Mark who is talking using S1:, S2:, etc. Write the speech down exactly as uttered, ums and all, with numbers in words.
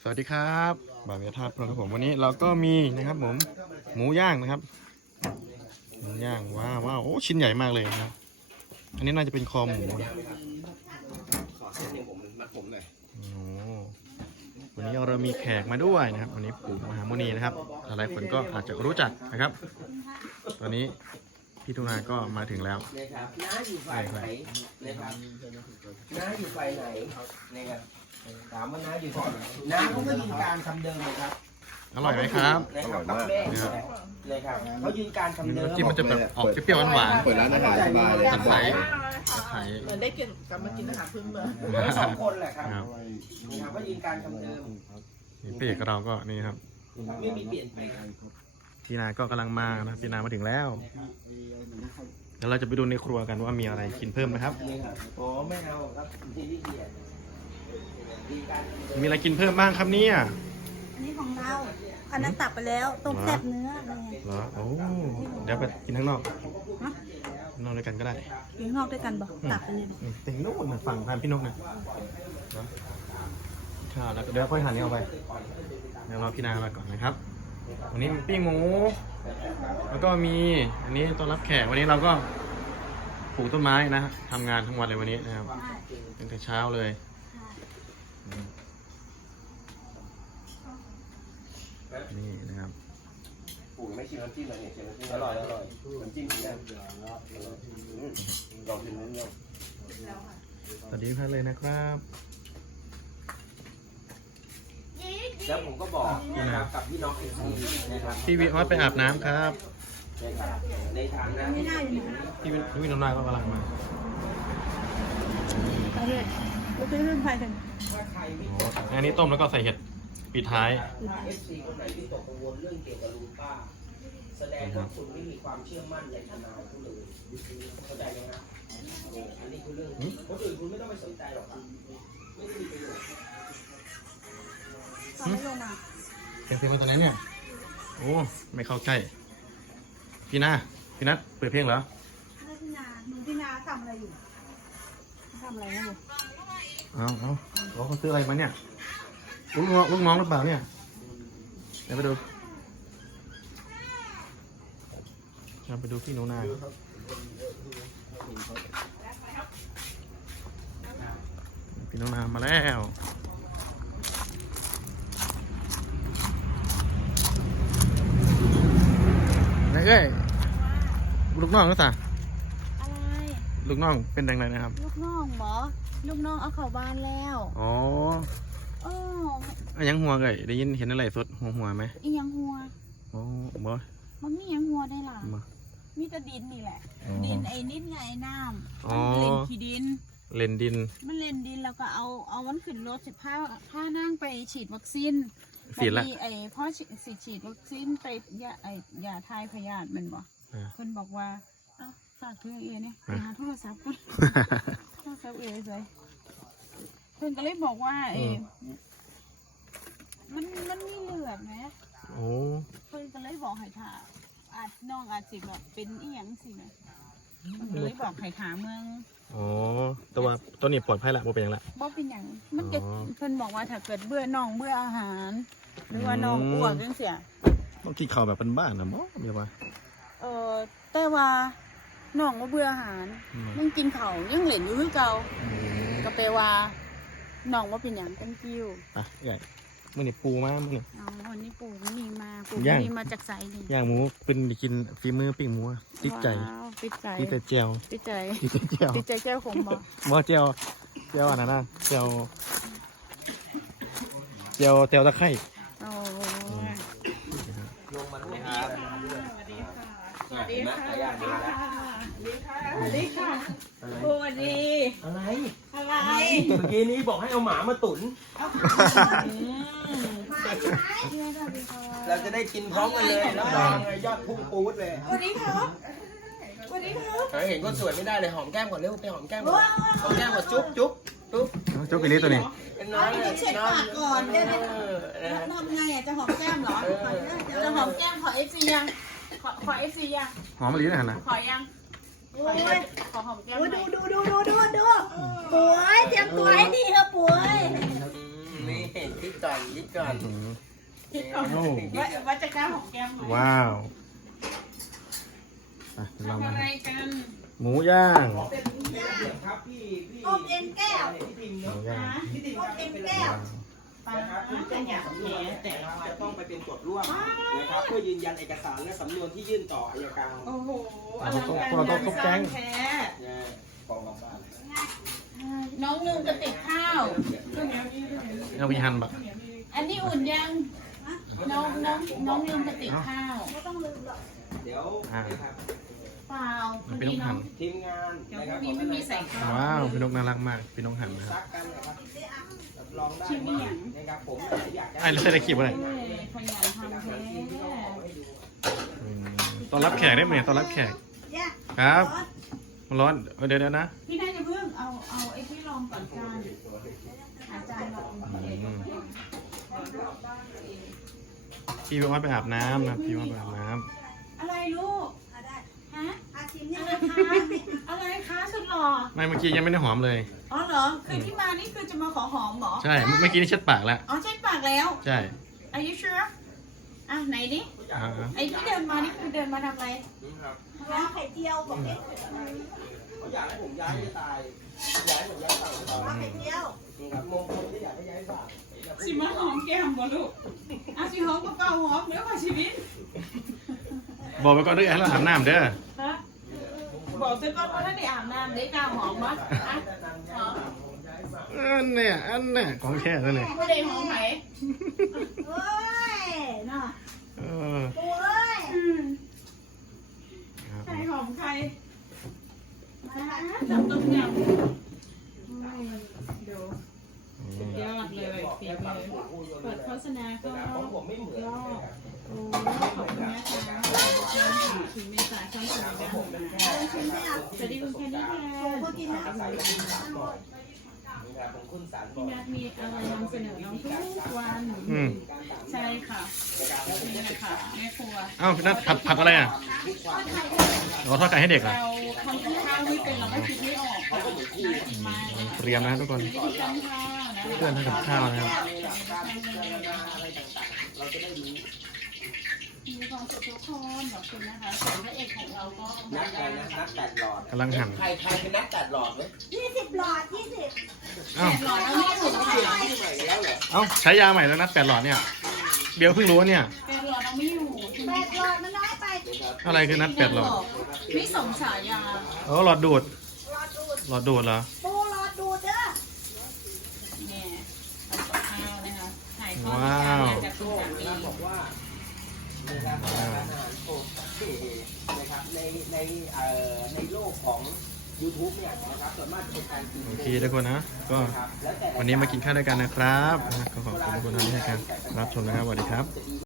S1: สวัสดีครับบ่าวเวียทาสพลครับผมวันนี้เราก็มีนะครับผมหมูย่างนะครับหมูย่างว้าวว้าวโอ้ชิ้นใหญ่มากเลยนะครับอันนี้น่าจะเป็นคอหมูนะ
S2: ขอเส้นหนึ่งผมมัดผมหน่อย
S1: โอ้วันนี้เรามีแขกมาด้วยนะครับวันนี้ปู่มหามุนีนะครับหลายคนก็อาจจะรู้จักนะครับตอนนี้พี่ทุนาก็มาถึงแล้ว
S2: นะครับน้าอยู่ฝ่ายไหนนะครับน้าอยู่ฝ่ายไหนนะครับถามว่าน้าอยู่ฝ่ายไหนน้าเขาก็ยืนการคำเดิมเลยครับ
S1: อร่อยไหมครับ
S2: อร่อยมากเลยครับเขายืนการคำเดิม
S1: จิ้มมันจะแบบออกเปรี้ยวหวาน
S3: เปิดร้านอาหารสบายเลย
S1: ผัดไทยผัดไทย
S4: เหมือนได้กินกลับมากินอาหารพื้นเมือง
S2: สองคนแหละครับนะครับก็ยืนการคำเดิม
S1: พี่เอกเราก็นี่ครับ
S2: ไม่มีเปลี่ยนแปลง
S1: พี่นาก็กำลังมานะพี่นามาถึงแล้วเดี๋ยวเราจะไปดูในครัวกันว่ามีอะไรกินเพิ่มนะครับ
S2: โอ้ไม่เอาครับที่ที่เกียร
S1: มีอะไรกินเพิ่มบ้างครับเนี่ย
S4: อันนี้ของเราอันนั้นตับไปแล้วต้มแซ่บเนื้ออะไร
S1: เหรอโอ้เดี๋ยวไปกินข้างนอกนอกด้วยกันก็ได้
S4: กินข้างนอกด้วยกันบอกตับไปเลย
S1: เต็งนู่นมาฝั่งพันพี่นกเนี่ยข้าวแล้วเดี๋ยวค่อยหั่นนี่เอาไปเดี๋ยวรอพี่นามาก่อนนะครับวันนี้มีปิ้งหมูแล้วก็มีอันนี้ต้อนรับแขกวันนี้เราก็ปลูกต้นไม้นะทำงานทั้งวันเลยวันนี้นะครับตั้งแต่เช้าเลยนี่นะครับ
S2: ปลูกไม่ชิมน้ำจิ้มเลยเนี่ยชิมน้ำจิ้มอร่อยอร่อยน้ำจิ้มถึงได้ลองชิมน้ำจิ้ม
S1: สวัสดีท่านเลยนะครับ
S2: แล้วผมก็บอกนะครับกับพี่น้องเอซีนะครับ
S1: พี่วิวัฒน์ไปอาบน้ำครับ
S2: ในฐานะ
S4: ไม่ได้อยู่นะ
S1: พี่วิน้ำลายก็กำลังมา
S4: ไปเลยไปซื้อเรื่องไฟกัน
S1: อันนี้ต้มแล้วก็ใส่เห็ดปิดท้าย
S2: เอฟซีคนไหนที่ตกกังวลเรื่องเกี่ยวกับลุงป้าแสดงว่าคุณไม่มีความเชื่อมั่นในทนายคุณเลยเข้าใจไหมครับอันนี้คือเรื่องคนอื่นคุณไม่ต้องไปสนใจหรอกไม่ได้มีประโยชน์
S4: ตอนไม่ลงมา
S1: เพลงเพลงมาตอนไหนเนี่ยโอ้ไม่เข้าใกล้พี่นาพี่นัทเปิดเพลงเหรอ
S4: พี่นาหนูพี่นาทำอะไรอยู่ทำอะไรอยู่
S1: เอาเอาเขาซื้ออะไรมาเนี่ยลูกน้องลูกน้องหรือเปล่าเนี่ยเดี๋ยวไปดูเราไปดูพี่โนนาพี่โนนามาแล้วไหนเอ้ยลูกน้องก็สั่ง
S4: อะไร
S1: ลูกน้องเป็นยังไงนะครับ
S4: ลูกน้องหมอลูกน้องเอาเข้าบ้านแล้ว
S1: อ๋อ
S4: อ๋อ
S1: ยังหัวเลยได้ยินเห็นอะไรสดหัวหัวไหม
S4: อียังหัว
S1: โอ้บ่
S4: มันไม่ยังหัวได้หรอมีแต่ดินนี่แหละดินไอ้นิดไงน้ำมันเล่นขี้ดิน
S1: เล่นดิน
S4: มันเล่นดินแล้วก็เอาเอามันขึ้นรถสิผ้าผ้านั่งไปฉีดวัคซีน
S1: ฉีดละ
S4: ไอ้พ่อฉีดฉีดวัคซีนไปยาไอ้ยาทายพยาธิมันบอกคนบอกว่าอ้าวฝากเพื่อนเอเนี่ยหาโทรศัพท์กันโทรศัพท์เอเลยเพื่อนก็เลยบอกว่าเอมันมันมีเลือดไหม
S1: โอ้
S4: เพื่อนก็เลยบอกให้ถามอาจน้องอาจสิแบบเป็นอีหยังสินะก็เลยบอกให้ถามเมือง
S1: อ๋อแต่ว่าตัวนี้ปลอดภัยละบ่เป็นยังละ
S4: บ่เป็นอย่างมันจะเพิ่นบอกว่าถ้าเกิดเบื่อน้องเบื่ออาหารหรือว่าน้องอ้วกจังเสีย
S1: ต้องกินข้าวแบบเป็นบ้านนะบ่เดี๋ยวว่า
S4: เออแต่ว่าน้องก็เบื่ออาหารยังกินข้าวยังเล่นอยู่คือเก่าก็แปลว่าน้องว่าเป็นอย่างตั้งกิ้ว
S1: อ่ะใหญ่มื่อนี่ปูมามื่อนี่
S4: อ๋อวันนี้ปูนี่มาปูนี่มาจากไสนี่
S1: ย่างหมูเป็นกินฝีมือปิ้งหมูติดใจ
S4: ติดใจ
S1: ติดแต่เจียว
S4: ติดใจ
S1: ติดแต่เจียว
S4: ติดใจแก้วขมบ่
S1: บ่เจียวเจียวอันนั้นนะเจียวเจียวเจียวตะไคร้
S4: โอ้
S2: ลงมาด้วยครับ
S4: สวัสดีค่ะสวัสดีค่ะสวัสดี
S2: อะไร
S4: อะไร
S2: เมื่อกี้นี้บอกให้เอาหมามาตุ๋นเราจะได้กินพร้อมกันเลยแล้วยอดพุ่งปูดเลย
S4: สวัสดีครับสวัสดีครับ
S2: เห็นคนสวยไม่ได้เลยหอมแก้มก่อนเร็วไปหอมแก้มก่อนหอมแก้มก่อนจุ๊บจุ๊บจุ๊บ
S1: จุ๊บไปนี้ตัวนี้
S4: น้อยจะเช็ดปากก่อนเดี๋ยวทำไงอ่ะจะหอมแก้มเหรอจะหอมแก้มขอเอฟซียังขอขอเอฟซียัง
S1: หอมมะลินะฮะ
S4: ขอยังขอหอมแก้มดูดูดูดูดูดูป่วยเตรียมตัวให้ดีครับป่วย
S1: อ
S2: นี่คิดก่อนคิดก่อน
S1: อื้อหือ
S4: คิดก่อนว่าว่าจะกล้าของแก้มไหม
S1: ว้าวอ่ะเรา
S4: ทำ
S1: มา
S4: อะไรกัน
S1: หมูย่าง
S2: ขอเป็นเป็นระเบียบครับพี่พี่
S3: อบเอ็นแก้ว
S2: พี่พิมพ์
S1: หมู
S2: เนาะ
S1: ย่าง
S2: พี่พิมพ์ครับเป็นระเบียบนะครับคุณเจ้าของสำนวนแต่จะต้องไปเป็นตรวจร่วมนะครับเพื่อยืนยันเอกสารและสำนวนที่ยื่นต่ออัยการ
S4: โอ้โหอ
S1: เรา
S4: ลัง
S1: ต้อง
S4: การ
S1: เราต้อง
S4: งาน
S1: ทุบ
S4: ส
S1: แก
S4: ร้าง งแท้
S2: เนี่ยกองกำบ้าน
S4: น้องลืมกระติกข้าว
S1: เรามีหั่นแบบ
S4: อันนี้อุ่นยังน้องน้องน้องลืมกระติกข้าว
S3: ไม่ต้องลืมหรอก
S2: เดี๋ยวนะครับ
S4: เปล่า
S1: มันเป็นนกหั่น
S2: ทีมงาน
S4: เดี๋ยว
S2: นะ
S4: พ
S2: ค
S4: รุ่
S2: รับ
S4: งนี้ไม่มีใส่ข้าว
S1: ว้าวพี่นกน่ารักมากพี่นกหั่นนะครับ
S2: ซักกันนะครับรับรองได้มากนะครับผมอยากได้
S1: ไอ้แล้วใส่ตะเกียบอะไร
S4: เอ้ยขยันทำแท้
S1: อืมต้อนรับแขกได้ไหมเนี่ยต้อนรับแขก
S3: เนี่ย
S1: ครับมันร้อนเออเดี๋ยวเดี๋ยวนะ
S4: พี่น่าจะเพิ่งเอาเอาไอ้ที่รองก่อนจานอาจารย์ลอง
S1: อืมพี่ว่าไปอาบน้ำนะพี่ว่าไปอาบน้
S4: อะไรลูก
S3: อ่ะได้
S4: ฮะ
S3: อาชิมนี่
S4: อะไร
S3: นะคะ
S4: อะไรคะสุดหล่อ
S1: ำไม่เมื่อกี้ยังไม่ได้หอมเลย
S4: อ๋อเหรอ คือที่มานี่คือจะมาขอหอมเหรอ
S1: ใช่เมื่อกี้นี่เช็ดปากแล้ว
S4: อ๋อใช่ปากแล้ว
S1: ใช่
S4: Are you sure อ่ะไหนดิ
S1: อ่า
S4: ไอ้ที่เดินมานี่คือเดินมาทำอะไร
S2: ครับ
S3: ร้านไข่เจียวบอกดิ
S2: เขาอยากให้ผมย้ายไปตายย้ายผมย้ายฝั่งไปตาย
S3: ร้านไข่เจียว
S2: นี่ครับมงคลที่อยากให้ย้ายฝั่ง
S4: สิมาหอมแก้มบ่ลูกอ่ะสิหอมก็เก่าหอมเนื้อมาชีวิต
S1: บอกไปก่อนด้วยให้เราอาบน้ำเด้อ
S4: ฮะบอกซะก่อนว่าถ้าได้อาบน้ำได้กล้าหอมมั้ยอ่ะหอม
S1: อันเนี่ยอันเนี่ยของแค่นั่นเลย
S4: ไม่ได้หอมไหน
S3: เฮ้ยน่ะ
S1: เออ
S3: ปูเอ้ย
S4: อืม
S1: ครับ
S4: ใครหอมใครจับต้มยำดู
S1: อืม
S4: ยอดเลยฝีมือเปิดโฆษณาก็
S2: ของผมไม่เหมือน
S4: ยอดโอ้ขอบคุณนะคะถึงเมษายนช่องสนุกกัน
S3: ชิมได้อ่ะ
S4: สวัสดีคุณแคนดี้แทน
S3: ปูกินนะ
S2: ใส่คุณสารบ่อยนะครับผมคุณสารบ่
S4: พี่
S2: อย
S4: นัทมีอะไรนำเสนอน้องทุกวัน
S1: อืม
S4: ใช่ค่ะนี่แหละค่ะแม่ครัว
S1: เอ้าพี่นัทผัดผัดอะไรอ่ะเราทอดไก่ให้เด็กเหรอ่ะ
S4: เราทำกับข้าวไม่เป็นเราก็คิดไม่ออกค่ะน่ากินมากเลย
S1: เตรียมนะทุกคน
S4: วิธีการทำนะ
S1: เพื่อนทำกับข้าวนะครับ
S2: เราจะได้รู้
S4: มีความสุขทุกคนขอบคุณนะคะส่วนพระเอกของเราก็
S2: นัดอะไรนะนัดแปดหลอด
S1: กำลังหั่น
S2: ใครใครเป็นนัดแปดหลอดไหม
S3: ยี่สิบหลอดยี่สิบ
S1: เอ้า
S4: หล่อแล้วนี่สุดค่ะ
S2: ที่ใหม่แล้วเหรอ
S1: เอ้าใช้ยาใหม่แล้วนะแปดหลอดเนี่ยเบียร์เพิ่งรู้เนี่ย
S4: เป็นหล่อเราไม่อยู่
S3: แปดหลอดมันน้อยไป
S1: อะไรคือนัดแปดหลอด
S4: ไม่สมฉายา
S1: เออหลอดดูด
S3: หลอดดูด
S1: หลอดดูดเหรอ
S3: ปูหลอดดูดเด้อ
S4: เนี่ยทำกับข้าวนะคะถ่ายทอดการเนี่ยจากคุณสามี
S2: นัดบอกว่านะครับอาหารโอเคนะครับในในเอ่อในโลกของ YouTube เนี่ยนะครับส่วนมากจะเป็นการกิน
S1: โอเคทุกคนนะ ก็
S2: ครับแล้วแต่
S1: วันนี้มากินข้าวด้วยกันนะครับก็ขอบคุณทุกคนที่ให้การรับชมนะครับสวัสดีครับ